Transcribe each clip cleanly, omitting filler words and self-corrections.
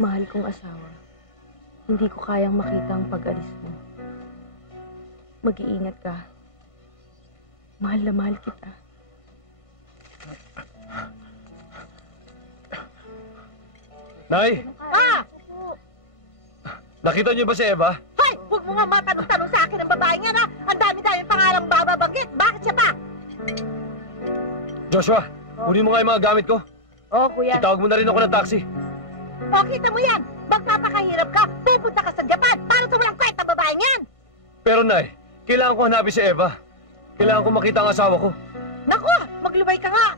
Mahal kong asawa, hindi ko kayang makita ang pag-alis mo. Mag-iingat ka. Mahal na mahal kita. Nay! Ah! Nakita niyo ba si Eva? Hoy! Huwag mo nga matanong-tanong sa akin ng babae nga na ang dami-dami pangalang bababanggit. Bakit siya pa? Joshua, kunin mo nga yung mga gamit ko. Oo, kuya. Itawag mo na rin ako ng taxi. O, kita mo yan. Magpapakahirap ka. Pupunta ka sa Japan. Para sa walang kwenta babae niyan. Pero Nay, kailangan ko hanapin si Eva. Kailangan ko makita ang asawa ko. Naku! Maglubay ka nga.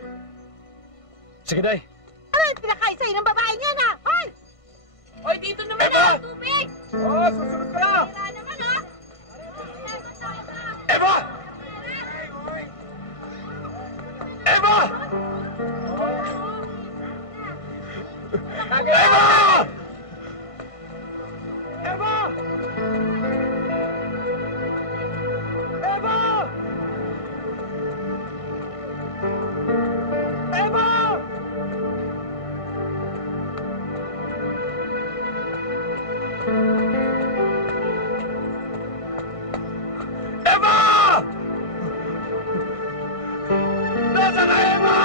Sige, Nay. Ano yung pinakain sa'yo ng babae niyan, ha? Hoy! Hoy, dito naman Eva! ang tubig! Oo, susunod ka na! Wala naman, ha? Eva! Eva! Eva! Eva! Eva! Eva! Eva! Nasaan ka, Eva?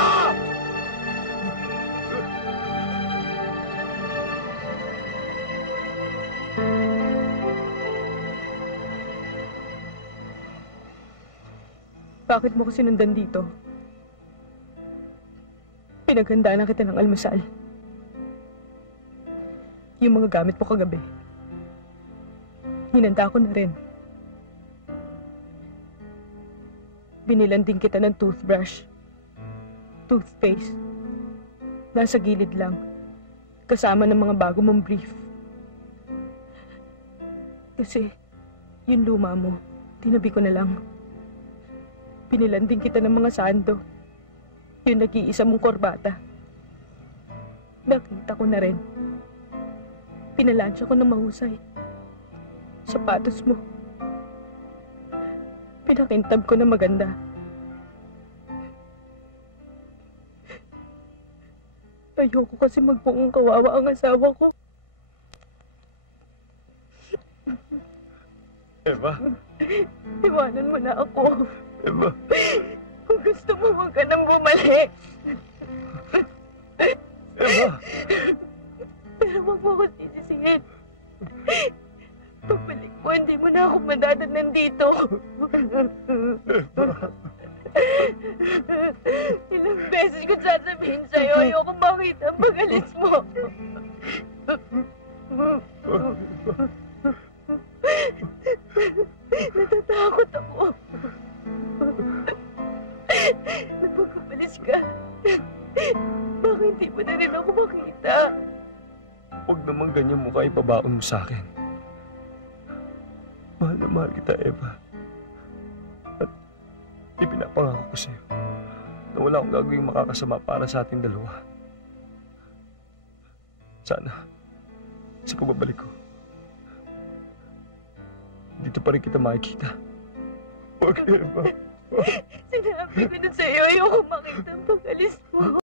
Bakit mo ko sinundan dito? Pinaghandaan na kita ng almusal. Yung mga gamit mo kagabi. Hinanda ko na rin. Binilan din kita ng toothbrush. Toothpaste. Nasa gilid lang. Kasama ng mga bago mong brief. Kasi, yung luma mo, tinabi ko na lang. Binilan din kita ng mga sando. Yung nag-iisa mong korbata. Nakita ko na rin. Pinalansya ko ng mahusay. Sapatos mo. Pinakintab ko na maganda. Ayoko kasi magmukhang kawawa ang asawa ko. Eva? Iwanan mo na ako. Eva? Kung gusto mo, huwag ka nang bumalik. Eva? Pero huwag mo ako sisisihin. Pagbalik mo, hindi mo na ako madadatnan dito. Ilang beses ko sasabihin sa'yo, ayoko makita ang pag-alis mo. Natatakot ako. Na pagkapalis ka, baka hindi mo na rin ako makita. Huwag naman ganyan mukha ipabaon mo sa akin. Mahal na mahal kita, Eva. At ipinapangako ko sa'yo na wala akong gagawing makakasama para sa ating dalawa. Sana, sa pagbabalik ko, dito pa rin kita makikita. Huwag, Eva. Sinabi ko na sa'yo, ayoko makita ang pag-alis mo.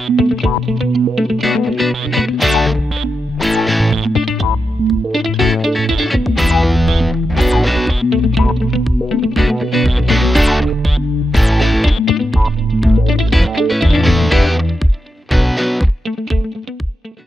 Thank you.